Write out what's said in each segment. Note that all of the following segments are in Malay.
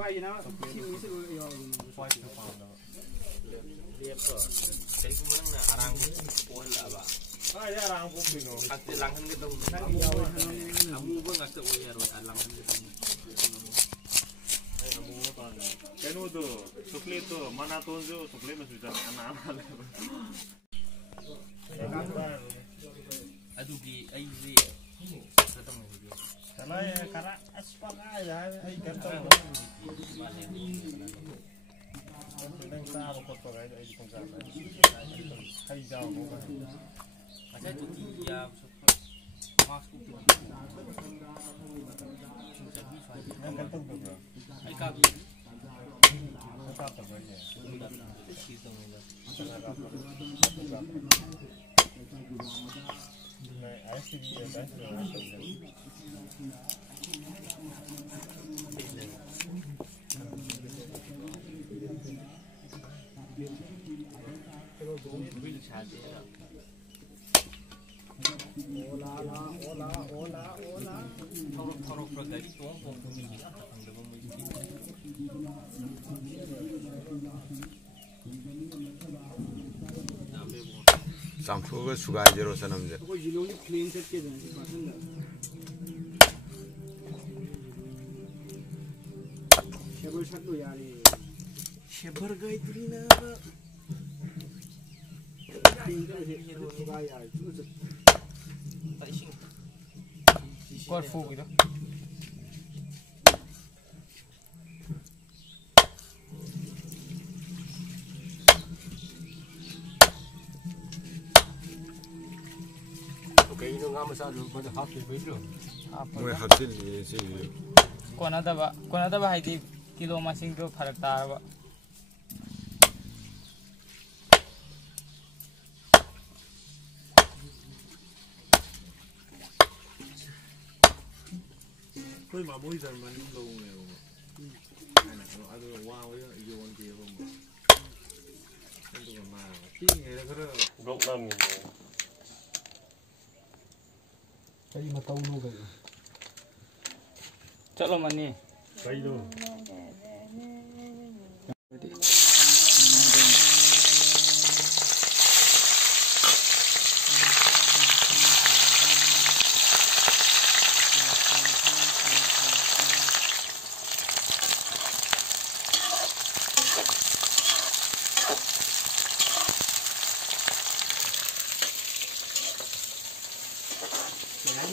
vai na sini sih yo fight to pound lihat kok jadi kemana arang pun lah pak ya arang pun bingung kasih langkan gitu kamu pun ngasih uya roy langkan gitu cái nút đó sụp lên đó mana tôn chứ sụp lên mà sụp ra ăn aduh di ai di datang lagi karena aspal aja ai datang đang xa một cột cái ai không ra hay giàu không phải saya tu dia masuk tu yang kantong tu ai kabi tetap terbaik Kalau pergi itu orang pun samsuga suga jero sanam je कोई जिलोनी clean set के देने पसंद है शेबर शक्लो यार ये शेबर गई तुरी ना क्लीन कर ये सुगा यार तू कौन फूक इधर cái nó ngắm sao được có thể hấp thì biết được moi hấp xin đi gì còn ada ba hay di kilo masing tu farak tar ba tôi mà mỗi giờ mà đi lâu này này nó ăn được wow ấy yêu ăn kia không ăn được mà tí ngày đó cái gốc năm cái gì mà tàu luôn vậy chalo mani cái luôn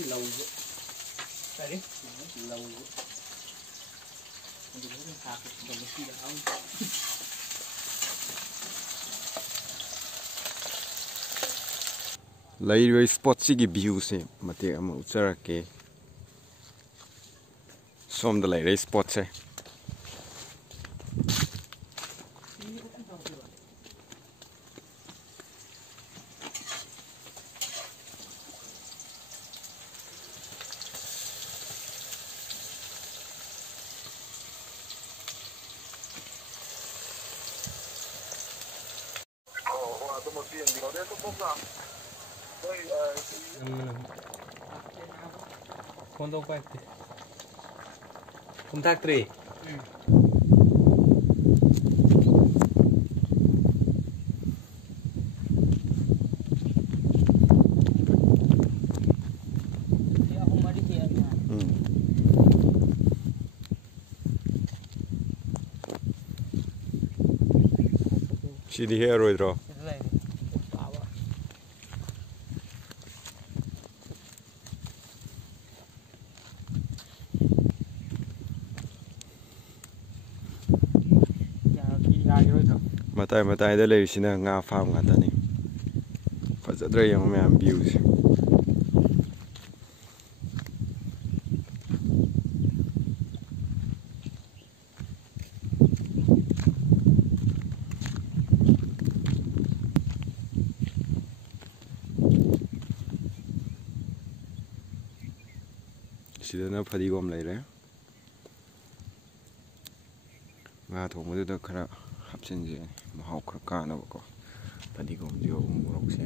lâu vậy đây đi lâu vậy đừng có thả đừng có kia không lấy rồi spot gì cái view xem mà tiếc mà utara cái xóm đó lấy rồi spot xem quanto vai ter contact 3 chỉ đi hết rồi đó matai da lei sina nga farm nga tani fazadra yang me views sida na fadigom lai re nga thong ma da khara hapsin je mahau khar ka na ko fadigom jo morok se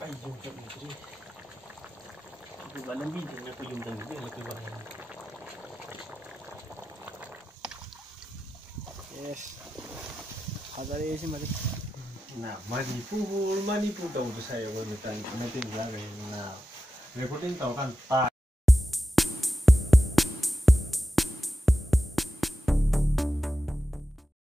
Ay, yung chapitri. Ito ba lang video na ko yung dalawa, laki ba yan? Yes. Hadari si Mari. Nah, Manipur daw to saya ko natin lagay na reporting tau kan ta